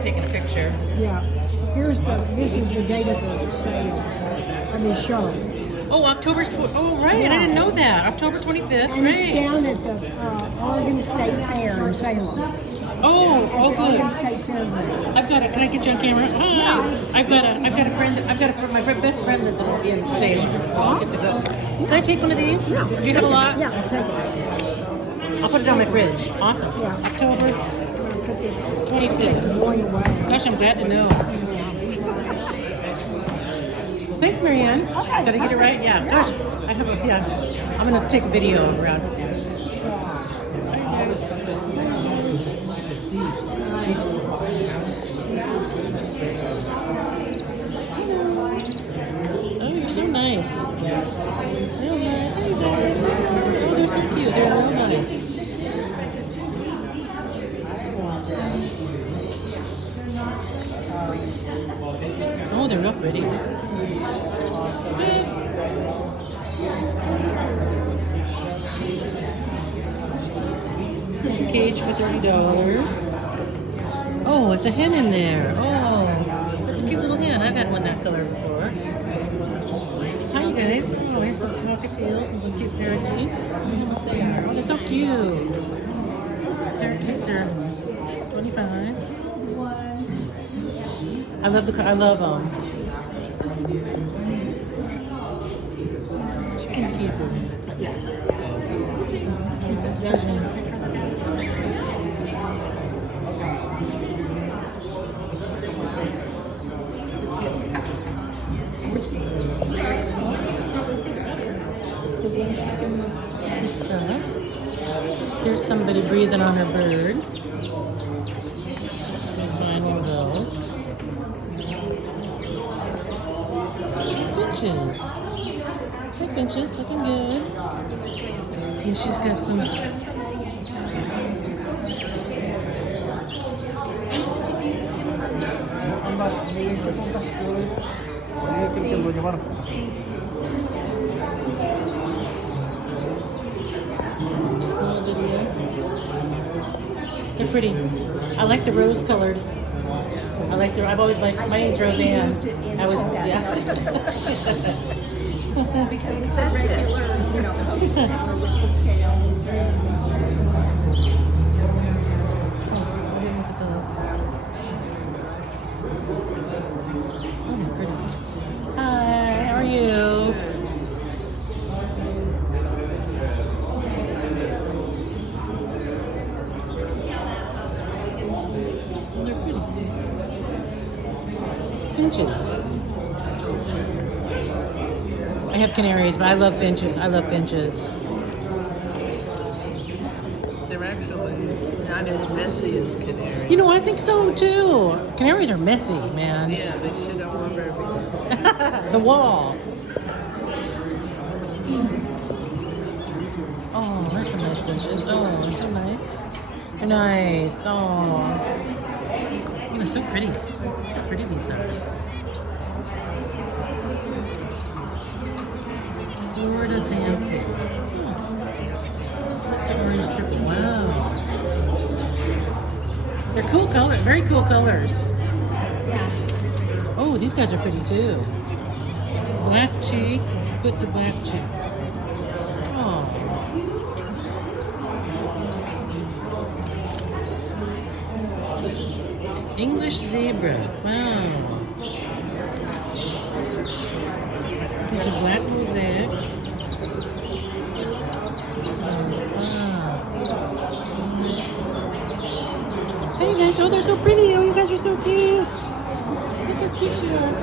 taking a picture. Yeah. This is the date of the sale. I mean, show. Oh, oh, right. Yeah. I didn't know that. October 25th. And it's Right. down at the Oregon State Fair in Salem. Oh, At oh, the Oregon good. State Fairground. I've got it. Can I get you on camera? Hi. Yeah. I've got a friend. My best friend lives in Salem, so I'll get to go. Can I take one of these? Yeah. Do you have a lot? Yeah, I'll take it. I'll put it on my fridge. Awesome. Yeah. October I'm gonna put this 25th. going away. Gosh, I'm glad to know. Thanks, Marianne. Okay. Did I get it right? Yeah. Gosh, I'm gonna take a video around. Hi guys. Oh, you're so nice. Real nice. Hey guys. Oh, they're so cute. They're real nice. Oh, they're real pretty. There's a cage for $30. Oh, it's a hen in there. Oh, that's a cute little hen. I've had one that color before. Hi, you guys. Oh, here's some cockatiels and some cute parakeets. How much they are? Oh, they're so cute. Parakeets are $25. I love chicken keeper. Yeah. She's a judging. Some stuff. Here's somebody breathing on her bird. She's buying one of those. Finches. Hey, finches, looking good. And she's got some. Video. They're pretty. I like the rose colored. I've always liked, my name's Roseanne. Yeah. Because it's a regular, postal counter with the scale. Look at those. Oh, they're pretty. Hi, how are you? They're pretty. Finches. I have canaries, but I love finches. They're actually not as messy as canaries. You know, I think so too. Canaries are messy, man. Yeah, they shit all over everything. The wall. Oh, there's some nice finches. Oh, they're so nice. They're nice. Oh, they're so pretty. How pretty these are. Florida Fancy. Split to orange triple. Wow. They're cool colors. Very cool colors. Oh, these guys are pretty too. Black cheek. Split to black cheek. Oh. English zebra. Wow. There's a black mosaic. Wow. Hey guys, oh they're so pretty. Oh, you guys are so cute. Look how cute you are.